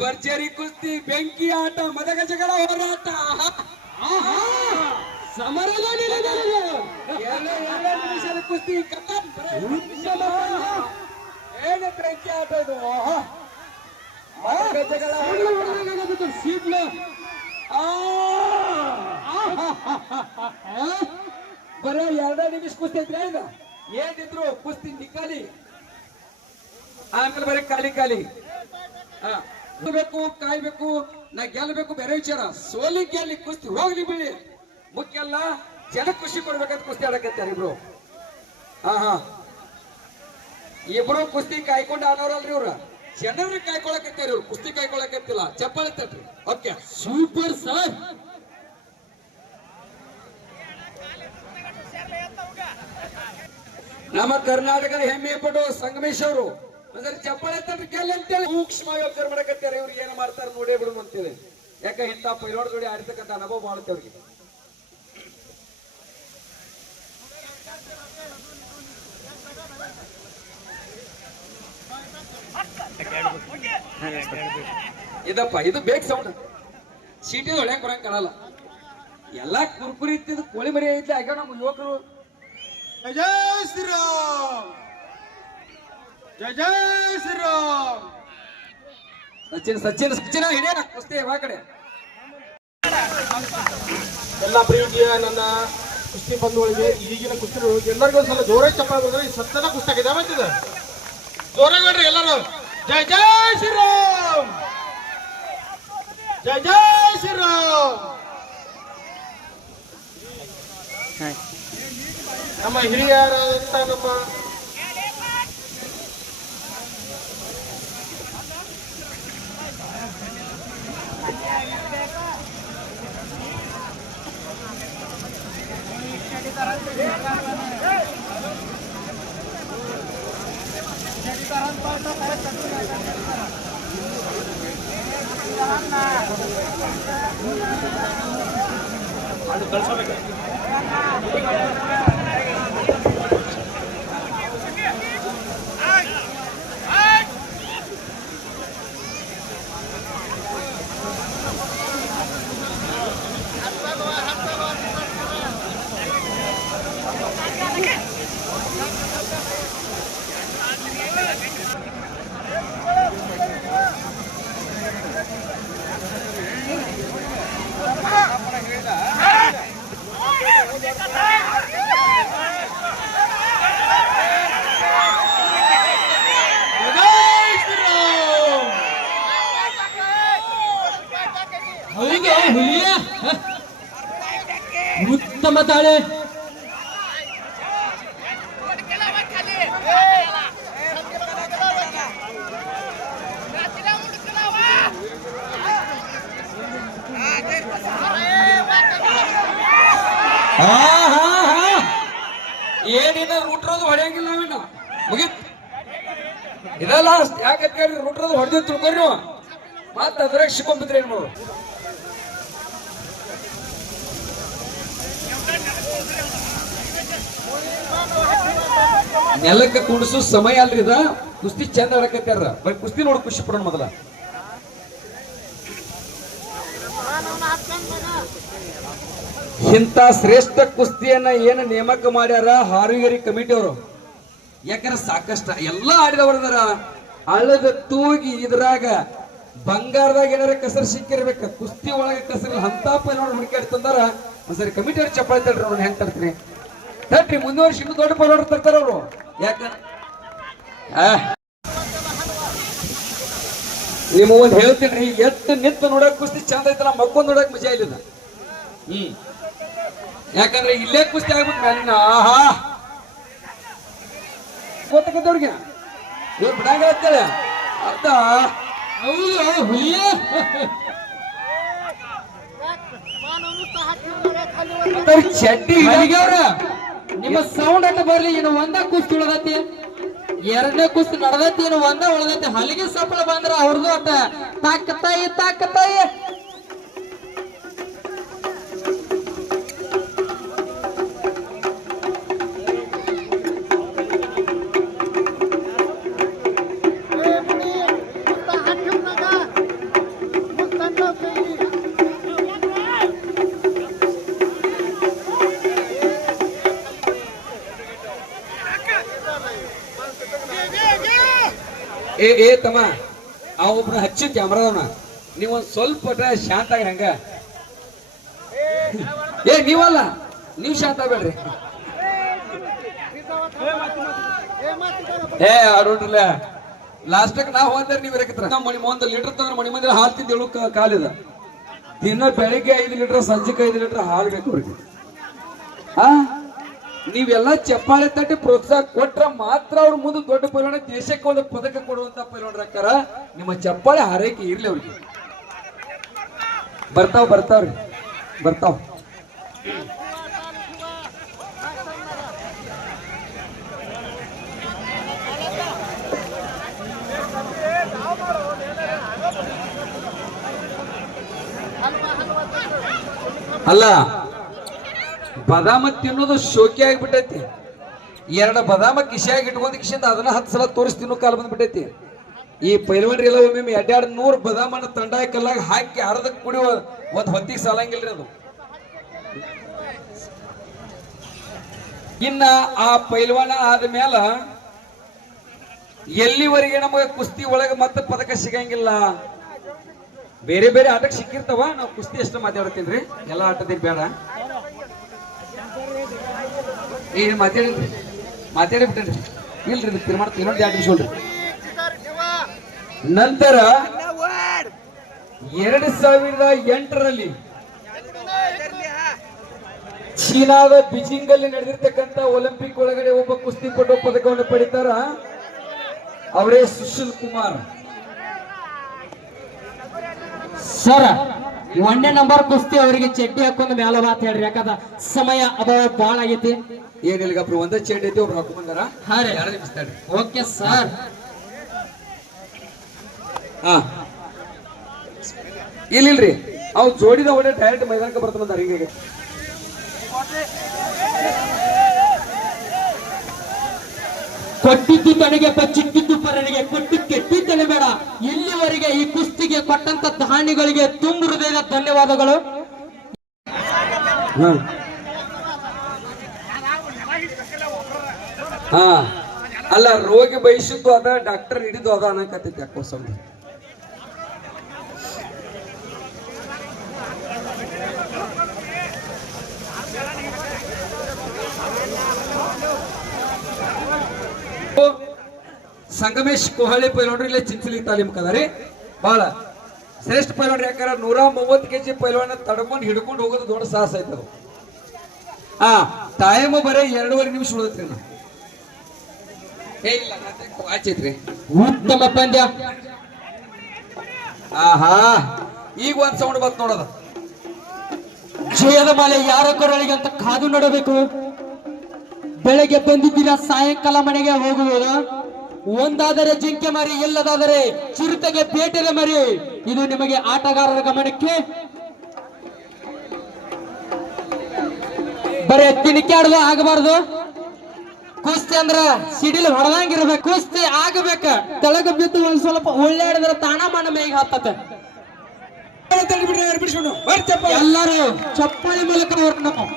ಭರ್ಜರಿ ಕುಸ್ತಿ, ಬೆಂಕಿ ಆಟ, ಮದಗಜಗಳ ಹೋರಾಟ, ಸಮರದ ಎರಡು ನಿಮಿಷದ ಕುಸ್ತಿ, ಏನು ಬೆಂಕಿ ಆಟ ಇದು, ಮದಗಜಗಳ ಸೀಟ್ಲು ಬರೋ 2 ನಿಮಿಷ ಕುಸ್ತಿ ಐತ್ರಿ ಈಗ. ಏನಿದ್ರು ಕುಸ್ತಿ ನಿಕಾಲಿ, ಆಮೇಲೆ ಬರೀ ಖಾಲಿ ಬೇಕು, ಕಾಯ್ಬೇಕು. ನಾ ಗೆಲ್ಬೇಕು ಬೇರೆ ವಿಚಾರ, ಸೋಲಿ ಗೆಲ್ಲಿ ಕುಸ್ತಿ ಹೋಗ್ಲಿ ಬಿಡಿ ಮುಖ್ಯ ಅಲ್ಲ. ಜನ ಖುಷಿ ಕೊಡ್ಬೇಕಂತ ಕುಸ್ತಿ ಆಡಕತ್ತಾರ ಇಬ್ರು. ಇಬ್ರು ಕುಸ್ತಿ ಕಾಯ್ಕೊಂಡು ಆಡೋರಲ್ರಿ ಇವ್ರ, ಜನರು ಕಾಯ್ಕೊಳಕತ್ತಾರ ಇವ್ರು, ಕುಸ್ತಿ ಕಾಯ್ಕೊಳಕತ್ತಿಲ್ಲ. ಚಪ್ಪಾಳೆ ತಟ್ರಿ. Okay, super sir. ನಮ್ಮ ಕರ್ನಾಟಕದ ಹೆಮ್ಮೆ ಪಟ್ಟು ಸಂಗಮೇಶ್ ಅವರು ಅಂದ್ರೆ ಚಪ್ಪಾಳೆ ತಟ್ರಿ ಗೆಲ್ಲಿ ಅಂತೇಳಿ ಸೂಕ್ಷ್ಮವಾಗಿ ಅಬ್ಸರ್ವ್ ಮಾಡಕತ್ತಾರ. ಇವ್ರು ಏನ್ ಮಾಡ್ತಾರ ನೋಡೇ ಬಿಡು ಅಂತೇಳಿ. ಯಾಕ ಇಂಥ ಪೈಲೋಡ್ ಜೋಡಿ ಆಡ್ತಕ್ಕಂಥ ಅನುಭವ ಬಾಳುತ್ತೆ ಅವ್ರಿಗೆ. ಇದಪ್ಪ ಇದು ಬೇಕ್ ಸೌಂಡ್, ಸೀಟಿ ಹೊಡ್ಯಾಕ್ ಬರಂಗ್ ಕಾಣಲ್ಲ. ಎಲ್ಲಾ ಕುರ್ಕುರಿ ಇತ್ತಿದ್ ಕೋಳಿ ಮರಿ ಐತಿ ಆಗ ನಮ್ಮ ಯುವಕರು. ಜಯ ಶ್ರೀರಾಮ್, ಜಯ ಶ್ರೀರಾಮ್. ಸಚಿನ್ ಸಚಿನ್ ಸಚಿನ ಹಿಡಿಯ ಕುಸ್ತಿ ಆ ಕಡೆ. ಎಲ್ಲ ಪ್ರೀತಿಯ ನನ್ನ ಕುಸ್ತಿ ಬಂಧುಗಳಿಗೆ, ಈಗಿನ ಕುಸ್ತಿ ಎಲ್ಲರಿಗೂ ಒಂದ್ಸಲ ಜೋರಾಗಿ ಚಪ್ಪಾಳೆ ಬಂದ್ರೆ ಈ ಸತ್ತನ ಕುಸ್ತಿ ಆಗಿದೆ ಮಾಡ್ತಿದೆ. ಜೋರಾಗಿ ಬೇಡ್ರಿ ಎಲ್ಲರೂ. ಜಯ ಜಯ ಶ್ರೀರಾಮ್, ಜಯ ಜಯ ಶ್ರೀರಾಮ್. ನಮ್ಮ ಹಿರಿಯರಾದಂತ ನಮ್ಮ ಉತ್ತಮ ತಾಳೆ ಏನಿಲ್ಲ. ರೂಟ್ರದು ಹೊಡೆಯಂಗಿಲ್ಲ ನಾವಿನ್ನ ಮುಗಿತ್ ಇದಲ್ಲ. ಯಾಕೆ ರೂಟ್ರದು ಹೊಡೆದು ತಿಳ್ಕೊರಿ ನೀವು, ಮತ್ತ ಅದ್ರಾಗ ಸಿಕ್ಕೊಂಬಿದ್ರಿ ಏನು ಮಾಡೋದು. ನೆಲಕ್ಕೆ ಕುಣಿಸು ಸಮಯ ಅಲ್ರಿ ಇದ. ಕುಸ್ತಿ ಚಂದ ಆಡಕತ್ತಾರ, ಬರೀ ಕುಸ್ತಿ ನೋಡಿ ಖುಷಿ ಪಡೋಣ ಮೊದಲ. ಇಂಥ ಶ್ರೇಷ್ಠ ಕುಸ್ತಿಯನ್ನ ಏನು ನೇಮಕ ಮಾಡ್ಯಾರ ಹಾರುಗೇರಿ ಕಮಿಟಿ ಅವರು. ಯಾಕಂದ್ರೆ ಸಾಕಷ್ಟ ಎಲ್ಲ ಆಡಿದವರದಾರ. ಹಳ್ಳದ ತೂಗಿ ಇದ್ರಾಗ ಬಂಗಾರದಾಗ ಏನಾರ ಕಸರ್ ಸಿಕ್ಕಿರ್ಬೇಕ, ಕುಸ್ತಿ ಒಳಗ ಕಸರ್ ಅಂತ ನೋಡಿ ಹುಡುಕಾಡಿ ತಂದಾರ. ಒಂದ್ಸರಿ ಕಮಿಟಿ ಅವ್ರು ಚಪ್ಪಾಳೆ ತಡ್ರಿ, ಅವ್ರನ್ನ ಹೆಂಗ್ ತರ್ತೀರಿ ತಟ್ರಿ. ಮುಂದುವರ್ಷ ಇನ್ನೂ ದೊಡ್ಡ ಪೈಲೋಡ್ ತರ್ತಾರ ಅವರು. ಯಾಕ ನಿಮ್ಮ ಒಂದ್ ಹೇಳ್ತೀನಿ, ಎತ್ತು ನಿಂತು ನೋಡಕ್ ಕುಸ್ತಿ ಚಂದ ಐತಲ್ಲ, ಮಕ್ಕೊಂದ್ ನೋಡಕ್ ಮಜಾ ಇಲ್ಲ. ಯಾಕಂದ್ರೆ ಇಲ್ಲೇ ಕುಸ್ತಿ ಆಗ್ಬಿಟ್ಟು ಮ್ಯಾಲಿನ ಆಹಾ ಗೊತ್ತಾಗತ್ತವ್ರಿಗೆ ಇವ್ರು ಬಿಡಂಗ ಅಂತೇಳಿ ಅರ್ಥ. ಚಡ್ಡಿ ಅವ್ರ ನಿಮ್ಮ ಸೌಂಡ್ ಅಂತ ಬರ್ಲಿ. ಇನ್ನು ಒಂದ ಕುಸ್ತಿ ಉಳದತಿ, ಎರಡನೇ ಕುಸ್ತಿ ನಡೆದತಿ, ಇನ್ನು ಒಂದ ಉಳದತಿ. ಹಲಿಗೆ ಸಪ್ಪಳ ಬಂದ್ರ ಅವ್ರದ್ದು ಅಂತ ತಾಕತ್ತಾಯಿ ತಾಕತ್ತಾಯಿ. ಏ ತಮ್ಮ ಆ ಒಬ್ನ ಹಚ್ಚಿ ಕ್ಯಾಮ್ರಾದವನ ನೀವೊಂದ್ ಸ್ವಲ್ಪ ಶಾಂತ ಆಗಿ ಹಂಗ ನೀವಲ್ಲ ನೀವ್ ಶಾಂತ ಆಗ್ಬೇಡ್ರಿ ಆಡೋಣ್ರಲ್ಲ ಲಾಸ್ಟಕ್ ನಾವ್ ಹೋದ್ರೆ ನೀವ್ ಇರಕತ್ರ ಮಣಿ 1 ಲೀಟರ್ ತಂದ್ರೆ ಮಣಿ ಮಂದಿರ ಹಾಲು ತಿಂದೇಳು ಕಾಲಿದ ದಿನ ಬೆಳಿಗ್ಗೆ 5 ಲೀಟರ್ ಸಂಜೆಗೆ 5 ಲೀಟರ್ ಹಾಲು ಬೇಕು ಅವ್ರಿಗೆ ನೀವೆಲ್ಲ ಚಪ್ಪಾಳೆ ತಟ್ಟಿ ಪ್ರೋತ್ಸಾಹ ಕೊಟ್ರ ಮಾತ್ರ ಅವ್ರ ಮುಂದೆ ದೊಡ್ಡ ಪೈಲ್ವಾನ ದೇಶಕ್ಕೆ ಒಂದು ಪದಕ ಕೊಡುವಂತ ಪೈಲ್ವಾನರಾಕಾರ ನಿಮ್ಮ ಚಪ್ಪಾಳೆ ಹಾರೈಕೆ ಇರ್ಲಿ ಅವ್ರಿಗೆ ಬರ್ತಾವ್ರಿ ಬರ್ತಾವ್ ಅಲ್ಲ ಬದಾಮ ತಿನ್ನೋದು ಶೋಕಿ ಆಗಿಬಿಟ್ಟೈತಿ 2 ಬದಾಮ ಕಿಶಿಯಾಗಿ ಇಟ್ಕೊಂಡ್ ಕಿಶಿಂದ ಅದನ್ನ 10 ಸಲ ತೋರಿಸಿ ತಿನ್ನೋ ಕಾಲ ಬಂದ್ಬಿಟ್ಟೈತಿ ಈ ಪೈಲ್ವಾನ್ರಿ ಎಲ್ಲ ಒಮ್ಮೆ 200 ಬದಾಮನ ತಂಡಾಯ ಕಲ್ಲಾಗ ಹಾಕಿ ಅರ್ಧಕ್ಕೆ ಕುಡಿಯುವ ಒಂದ್ ಹೊತ್ತಿಗೆ ಸಾಲಂಗಿಲ್ರಿ ಅದು ಇನ್ನ ಆ ಪೈಲ್ವಾನ ಆದ್ಮೇಲ ಎಲ್ಲಿವರೆಗೆ ನಮಗೆ ಕುಸ್ತಿ ಒಳಗೆ ಮತ್ತೆ ಪದಕ ಸಿಗಂಗಿಲ್ಲ ಬೇರೆ ಬೇರೆ ಆಟಕ್ಕೆ ಸಿಕ್ಕಿರ್ತಾವ ನಾವು ಕುಸ್ತಿ ಎಷ್ಟು ಮಾತಾಡ್ತೀನ್ರಿ ಎಲ್ಲಾ ಆಟದಿಂದ ಬೇಡ ಏನ್ ಮಾತಾಡಿಬಿಟ್ಟೇನ್ರಿ ಇಲ್ರಿ ತೀರ್ಮಾನ ಇನ್ನೊಂದು 2 ನಿಮಿಷ ಹೇಳ್ರಿ ನಂತರ 2008ರಲ್ಲಿ ಚೀನಾದ ಬೀಜಿಂಗ್ ಅಲ್ಲಿ ನಡೆದಿರ್ತಕ್ಕಂಥ ಒಲಿಂಪಿಕ್ ಒಳಗಡೆ ಒಬ್ಬ ಕುಸ್ತಿಪಟು ಪದಕವನ್ನು ಪಡಿತಾರ ಅವರೇ ಸುಶೀಲ್ ಕುಮಾರ್ ಸರ್ 1ನೇ ನಂಬರ್ ಕುಸ್ತಿ ಅವರಿಗೆ ಚಡ್ಡಿ ಹಾಕೊಂಡ್ ಮ್ಯಾಲ ಮಾತು ಹೇಳ್ರಿ ಯಾಕಂದ್ರ ಸಮಯ ಅಭಾವ ಬಾಳ ಆಗೈತಿ ಏನಿಲ್ಲ ಒಬ್ರು ಒಂದೇ ಚಡ್ಡಿ ಐತಿ ಒಬ್ರು ಹಾಕೊಂಡ್ ಬಂದಾರ ಓಕೆ ಸರ್ ಇಲ್ಲಿಲ್ರಿ ಅವ್ ಜೋಡಿದ ಒಳ್ಳೆ ಡೈರೆಕ್ಟ್ ಮೈದಾನಕ್ಕೆ ಬರ್ತಾನ ಹಿಂಗೆ ಕೊಟ್ಟಿದ್ದು ತನಗೆ ಬಚ್ಚಿಟ್ಟಿದ್ದು ಪರನಿಗೆ ಕೊಟ್ಟು ಕೆಟ್ಟಿದ್ದನೆ ಬೇಡ ಇಲ್ಲಿವರೆಗೆ ಈ ಕುಸ್ತಿಗೆ ಕೊಟ್ಟಂತ ದಾನಿಗಳಿಗೆ ತುಂಬು ಹೃದಯದ ಧನ್ಯವಾದಗಳು ಅಲ್ಲ ರೋಗಿ ಬಯಸಿದ್ದು ಅದ ಡಾಕ್ಟರ್ ಹಿಡಿದು ಅದ ಅನ್ನಕತ್ತೈತಿ ಯಾಕೋ ಸೌಂಡ್ ಸಂಗಮೇಶ್ ಕೊಹಳಿ ಪೈಲ್ವಾನ್ರು ಇಲ್ಲೇ ಚಿಂಚಲಿ ತಾಲೀಮ್ ಕದಾರಿ ಬಹಳ ಶ್ರೇಷ್ಠ ಪೈಲ್ವಾನ್ರು ಯಾಕಾರ 130 kg ಪೈಲ್ವಾನ ತಡ್ಕೊಂಡು ಹಿಡ್ಕೊಂಡು ಹೋಗೋದು ದೊಡ್ಡ ಸಾಹಸ ಐತದು ಟೈಮ್ ಬರೀ 2.5 ನಿಮಿಷ ಉಳಿದತ್ರಿ ನಾ ಆಚೈತ್ರಿ ಉತ್ತಮ ಪಂದ್ಯ ಈಗ ಒಂದ್ ಸೌಂಡ್ ಬಂತ್ ನೋಡದ ಜಯದ ಮಾಲೆ ಯಾರ ಕೊರಳಿಗೆ ಅಂತ ಕಾದು ನೋಡಬೇಕು ಬೆಳಗ್ಗೆ ಬಂದಿದ್ದೀರಾ ಸಾಯಂಕಾಲ ಮನೆಗೆ ಹೋಗುವುದು ಒಂದಾದರೆ ಜಿಂಕೆ ಮರಿ ಇಲ್ಲದಾದರೆ ಚಿರತೆಗೆ ಬೇಟೆದ ಮರಿ ಇದು ನಿಮಗೆ ಆಟಗಾರರ ಗಮನಕ್ಕೆ ಬರೀ ತಿಣಿಕಾಡುದು ಆಗಬಾರ್ದು ಕುಸ್ತಿ ಅಂದ್ರ ಸಿಡಿಲ್ ಹೊಡೆದಂಗಿರ್ಬೇಕು ಕುಸ್ತಿ ಆಗಬೇಕ ತೆಳಗ ಬಿದ್ದು ಒಂದ್ ಸ್ವಲ್ಪ ಒಳ್ಳೆಡಿದ್ರೆ ತಾಣ ಮನ ಮೇಘ ಹತ್ತತೆ ಎಲ್ಲರೂ ಚಪ್ಪಾಳಿ ಮೂಲಕ ನಾವು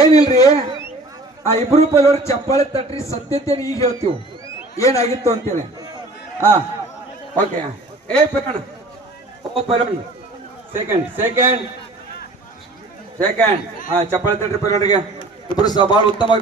ಏನಿಲ್ರಿ ಆ ಇಬ್ರು ಪೈಲ್ವಾನ್ ಚಪ್ಪಾಳೆ ತಟ್ರಿ ಸತ್ಯತೆ ಈಗ ಹೇಳ್ತೀವಿ ಏನಾಗಿತ್ತು ಅಂತೇಳಿ ಓಕೆ ಪೈಲ್ವಾನ್ ಪೈಲ್ವಾನ್ ಸೆಕೆಂಡ್ ಚಪ್ಪಾಳೆ ತಟ್ರಿ ಪೈಲ್ವಾನ್ರಿಗೆ ಇಬ್ರು ಬಹಳ ಉತ್ತಮವಾಗಿ